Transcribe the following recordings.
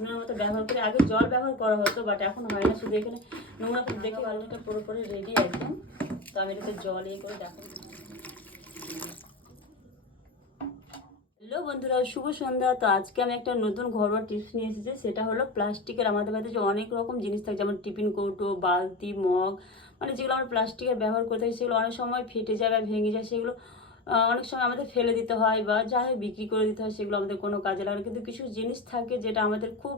নোংরার মতো ব্যবহার করে, আগে জল ব্যবহার করা হতো বাট এখন হয় না, শুধু এখানে নোংরা করে দেখে বালতিটা পুরোপুরি রেডি একদম। তো আমি এটাতে জল ইয়ে করে দেখো। হ্যালো বন্ধুরা, শুভ সন্ধ্যা। তো আজকে আমি একটা নতুন ঘরোয়া টিপস নিয়ে এসেছি, সেটা হলো প্লাস্টিকের আমাদের বাড়িতে যে অনেক রকম জিনিস থাকে, যেমন টিফিন কৌটো, বালতি, মগ, মানে যেগুলো আমরা প্লাস্টিকের ব্যবহার করে থাকি সেগুলো অনেক সময় ফেটে যায় বা ভেঙে যায়, সেগুলো অনেক সময় আমাদের ফেলে দিতে হয় বা যাই হোক বিক্রি করে দিতে হয়, সেগুলো আমাদের কোনো কাজে লাগে না। কিন্তু কিছু জিনিস থাকে যেটা আমাদের খুব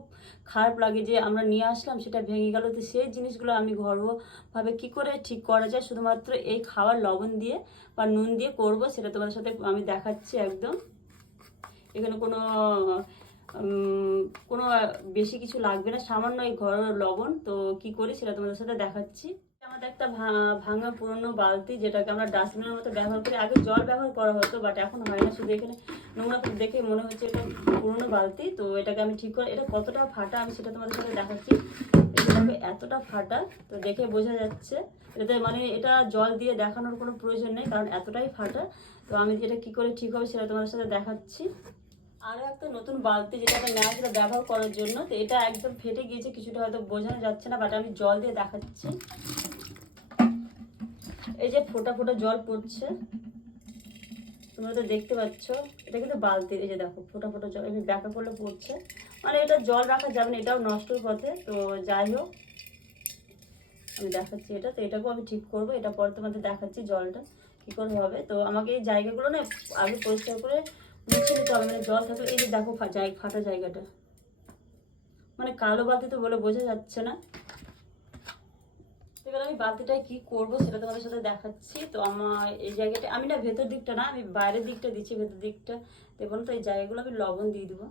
খারাপ লাগে, যে আমরা নিয়ে আসলাম সেটা ভেঙে গেল। তো সেই জিনিসগুলো আমি ঘরোয়াভাবে কী করে ঠিক করা যায়, শুধুমাত্র এই খাওয়ার লবণ দিয়ে বা নুন দিয়ে করব, সেটা তোমাদের সাথে আমি দেখাচ্ছি একদম। এখানে কোনো বেশি কিছু লাগবে না, সামান্য এই ঘরের লবণ। তো কি করি সেটা তোমাদের সাথে দেখাচ্ছি। আমাদের একটা ভাঙা পুরনো বালতি, যেটাকে আমরা ডাস্টবিনের মতো ব্যবহার করি, আগে জল ব্যবহার করা হতো বাট এখন হয় না, শুধু এখানে নোংরা করে দেখে মনে হচ্ছে এটা পুরনো বালতি। তো এটাকে আমি ঠিক করে, এটা কতটা ফাটা আমি সেটা তোমাদের সাথে দেখাচ্ছি। এতটা ফাটা, তো দেখে বোঝা যাচ্ছে। এটাতে মানে এটা জল দিয়ে দেখানোর কোনো প্রয়োজন নেই, কারণ এতটাই ফাটা। তো আমি এটা কি করে ঠিক হবে সেটা তোমাদের সাথে দেখাচ্ছি। আরও একটা নতুন বালতি, যেটা একটা নেওয়া ছিল ব্যবহার করার জন্য, তো এটা একদম ফেটে গিয়েছে, কিছুটা হয়তো বোঝানো যাচ্ছে না বাট আমি জল দিয়ে দেখাচ্ছি। এই যে ফোঁটা ফোঁটা জল পড়ছে, তোমরা তো দেখতে পাচ্ছ। এটা কিন্তু বালতি, এই যে দেখো ফোঁটা ফোঁটা জল, আমি ব্যাকা করলে পড়ছে, মানে এটা জল রাখা যাবে না, এটাও নষ্টর পথে। তো যাই হোক, আমি দেখাচ্ছি এটা। তো এটাকেও আমি ঠিক করবো, এটা পরে তোমাদের দেখাচ্ছি জলটা কী করে হবে। তো আমাকে এই জায়গাগুলো না আগে পরিষ্কার করে মুছে নিতে হবে, মানে জল থাকলে। এই যে দেখো ফাটা জায়গাটা, মানে কালো বালতি তো বলে বোঝা যাচ্ছে না। এবার আমি বালতিটায় কি করব সেটা তোমাদের সাথে দেখাচ্ছি। তো আমার এই জায়গাটা আমি না ভেতর দিকটা না, আমি বাইরের দিকটা দিচ্ছি, ভেতর দিকটা দেবো না। তো এই জায়গাগুলো আমি লবণ দিয়ে দেবো।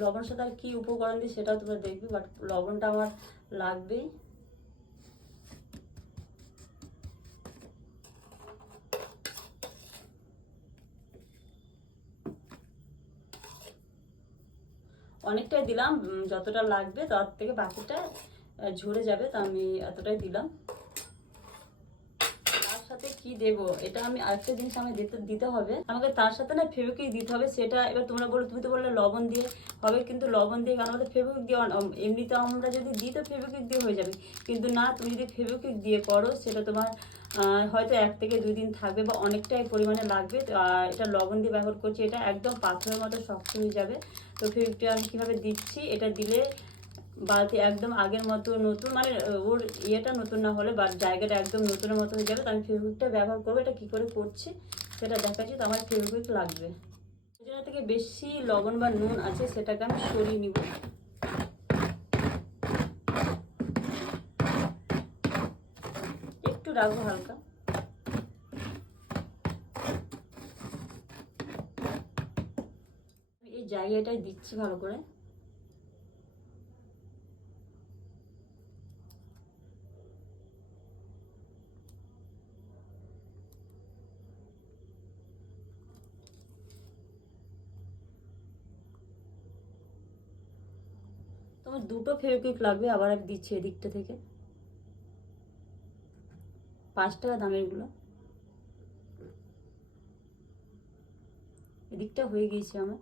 লবণের সাথে আর কি উপকরণ দিই সেটাও তোমরা দেখবে, বাট লবণটা আমার লাগবেই। অনেকটাই দিলাম, যতটা লাগবে তার থেকে বাকিটা ঝরে যাবে, তো আমি এতটাই দিলাম। তার সাথে কি দেব, এটা আমি আরেকটা জিনিস আমি দিতে হবে আমাকে, তার সাথে না ফেভিকুইক দিতে হবে। সেটা এবার তোমরা বলো, তুমি তো বললে লবণ দিয়ে হবে, কিন্তু লবণ দিয়ে কারণ আমাদের ফেভিকুইক দিয়ে এমনিতে আমরা যদি দিই তো ফেভিকুইক দিয়ে হয়ে যাবে, কিন্তু না, তুমি যদি ফেভিকুইক দিয়ে করো সেটা তোমার হয়তো 1 থেকে 2 দিন থাকবে বা অনেকটাই পরিমাণে লাগবে। আর এটা লবণ দিয়ে ব্যবহার করছি, এটা একদম পাথরের মতো শক্ত হয়ে যাবে। তো ফেভিকুইকটা আমি কীভাবে দিচ্ছি, এটা দিলে বালতি একদম আগের মতো নতুন, মানে ওর ইয়েটা নতুন না হলে বা জায়গাটা একদম নতুনের মতো হয়ে যাবে। তো আমি ফেভিকুইকটা ব্যবহার করবো, এটা কী করে করছি সেটা দেখাচ্ছি। তো আমার ফেভিকুইক লাগবে, যেটা থেকে বেশি লবণ বা নুন আছে সেটাকে আমি সরিয়ে নিব। একটু রাখবো হালকা। এই জায়গাটায় দিচ্ছি ভালো করে। তোমার 2টো ফেভিকুইক লাগবে, আবার আমি দিচ্ছি এদিকটা থেকে। 5 টাকা দামের গুলো। এদিকটা হয়ে গিয়েছে আমার,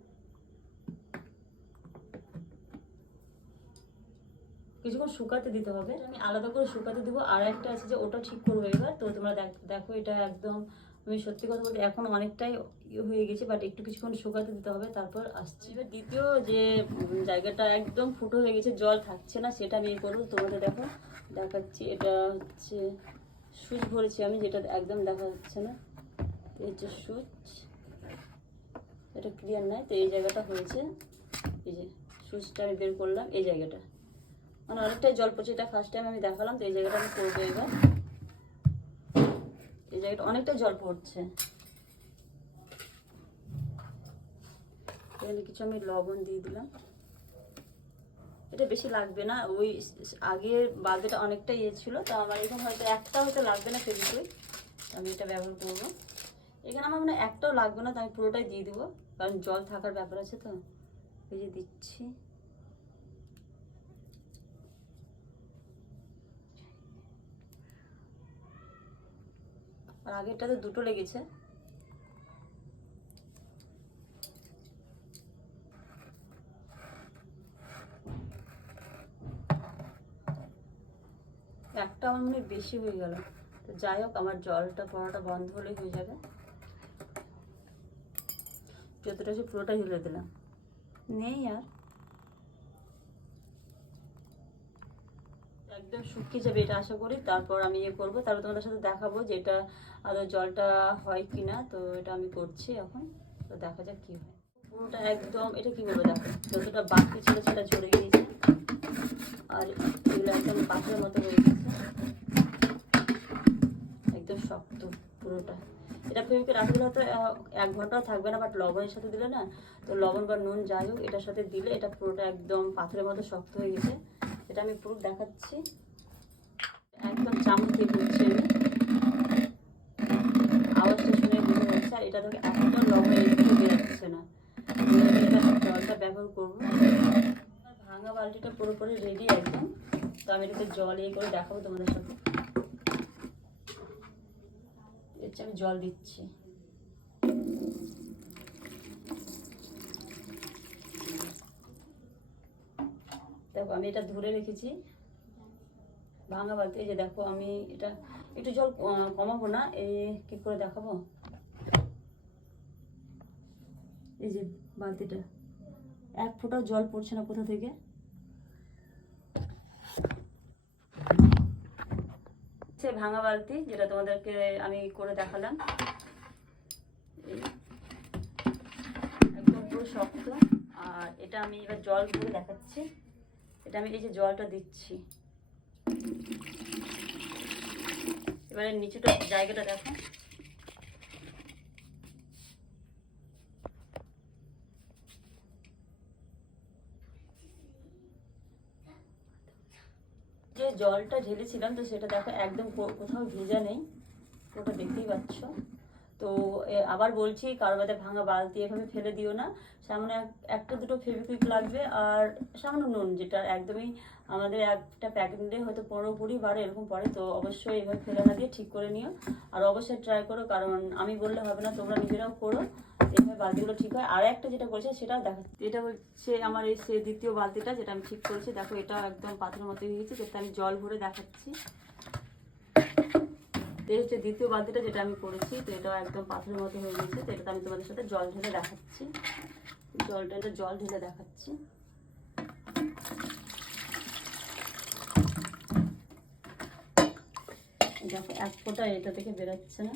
কিছুক্ষণ শুকাতে দিতে হবে। আমি আলাদা করে শুকাতে দেবো। আর একটা আছে যে ওটা ঠিক করবো এবার। তো তোমরা দেখো এটা একদম, আমি সত্যি কথা বলতে এখন অনেকটাই হয়ে গেছে, বাট একটু কিছুক্ষণ শুকাতে দিতে হবে, তারপর আসছি। এবার দ্বিতীয় যে জায়গাটা একদম ফুটো হয়ে গেছে, জল থাকছে না, সেটা আমি করবো। তোমাদের দেখাচ্ছি। এটা হচ্ছে সুচ ভরেছি আমি, যেটা একদম দেখা যাচ্ছে না। তো এই যে সুচ, এটা ক্লিয়ার নাই। তো এই জায়গাটা হয়েছে, এই যে সুচটা আমি বের করলাম, এই জায়গাটা মানে অনেকটাই জল পড়ছে। এটা ফার্স্ট টাইম আমি দেখালাম। তো এই জায়গাটা আমি করবো এবার। এই জায়গাটা অনেকটাই জল পড়ছে, এখানে কিছু আমি লবণ দিয়ে দিলাম। এটা বেশি লাগবে না, ওই আগের বালতিটা অনেকটা ইয়ে ছিল, তো আমার এখানে হয়তো একটা হয়তো লাগবে না ফেভিকুইক, আমি এটা ব্যবহার করবো। এখানে আমার মানে একটাও লাগবে না, তো আমি পুরোটাই দিয়ে দেবো, কারণ জল থাকার ব্যাপার আছে। তো এই যে দিচ্ছি। আর আগেরটাতে দুটো লেগেছে। একটা আমার মনে হয় বেশি হয়ে গেল। তো যাই হোক, আমার জলটা পড়াটা বন্ধ হলেই হয়ে যাবে। যতটা সে পুরোটাই ঢেলে দিলাম, নেই আর। একদম শুকিয়ে যাবে এটা আশা করি। তারপর আমি ইয়ে করবো, তারপর তোমাদের সাথে দেখাবো যে এটা আদৌ জলটা হয় কি না। তো এটা আমি করছি এখন, তো দেখা যাক কি হয়। পুরোটা একদম, এটা কি বলবো দেখো, যতটা বাকি ছিল সেটা ঝরে গিয়েছে, আর এগুলো একদম পাথরের মতো হয়ে গেছে, একদম শক্ত পুরোটা। এটা ফেভিকে রাখলে হয়তো 1 ঘন্টা থাকবে না, বাট লবণের সাথে দিলে না, তো লবণ বা নুন যাই হোক এটার সাথে দিলে এটা পুরোটা একদম পাথরের মতো শক্ত হয়ে গেছে। এটা আমি পুরো দেখাচ্ছি, একদম চামচ দিয়ে ঘুরছি আমি, আওয়াজটা শুনে বুঝে যাচ্ছে। আর এটা থেকে এতটা লবণ একটু বেরোচ্ছে না, এটা জলটা ব্যবহার করবো। ভাঙা বালতিটা পুরোপুরি রেডি একদম। তো আমি এটাতে জল ইয়ে করে দেখাবো তোমাদের সাথে। আমি জল দিচ্ছি, দেখো আমি এটা ধরে রেখেছি ভাঙা বালতি। এই যে দেখো, আমি এটা একটু জল কমাবো না, এই কি করে দেখাবো, এই যে বালতিটা 1 ফোঁটাও জল পড়ছে না কোথা থেকে। সে ভাঙা বালতি যেটা তোমাদেরকে আমি করে দেখালাম, একদম পুরো শক্ত। আর এটা আমি এবার জল করে দেখাচ্ছি। এটা আমি এই যে জলটা দিচ্ছি, এবারে নিচুটা জায়গাটা দেখো, যে জলটা ঢেলেছিলাম তো সেটা দেখো একদম কোথাও ভেজা নেই, ওটা দেখতেই পাচ্ছ। তো আবার বলছি, কারো বাদে ভাঙা বালতি এভাবে ফেলে দিও না। সামনে একটা দুটো ফেভিকুইক লাগবে, আর সামান্য নুন, যেটা একদমই আমাদের একটা প্যাকেট নিলে হয়তো 15-20 এরকম পড়ে। তো অবশ্যই এভাবে ফেলে না দিয়ে ঠিক করে নিও, আর অবশ্যই ট্রাই করো, কারণ আমি বললে হবে না, তোমরা নিজেরাও করো, এইভাবে বালতিগুলো ঠিক হয়। আর একটা যেটা করেছে সেটাও দেখাচ্ছি, এটা হচ্ছে আমার এই সে দ্বিতীয় বালতিটা যেটা আমি ঠিক করেছি। দেখো এটা একদম পাথরের মতো হয়ে গেছে, যেটা আমি জল ভরে দেখাচ্ছি। এই হচ্ছে দ্বিতীয় বালতিটা যেটা আমি করেছি, তো এটা একদম পাথরের মতো হয়ে গেছে। তো এটা আমি তোমাদের সাথে জল ঢেলে দেখাচ্ছি, জল ঢেলে দেখাচ্ছি। দেখো 1 ফোঁটা এটা থেকে বেরোচ্ছে না।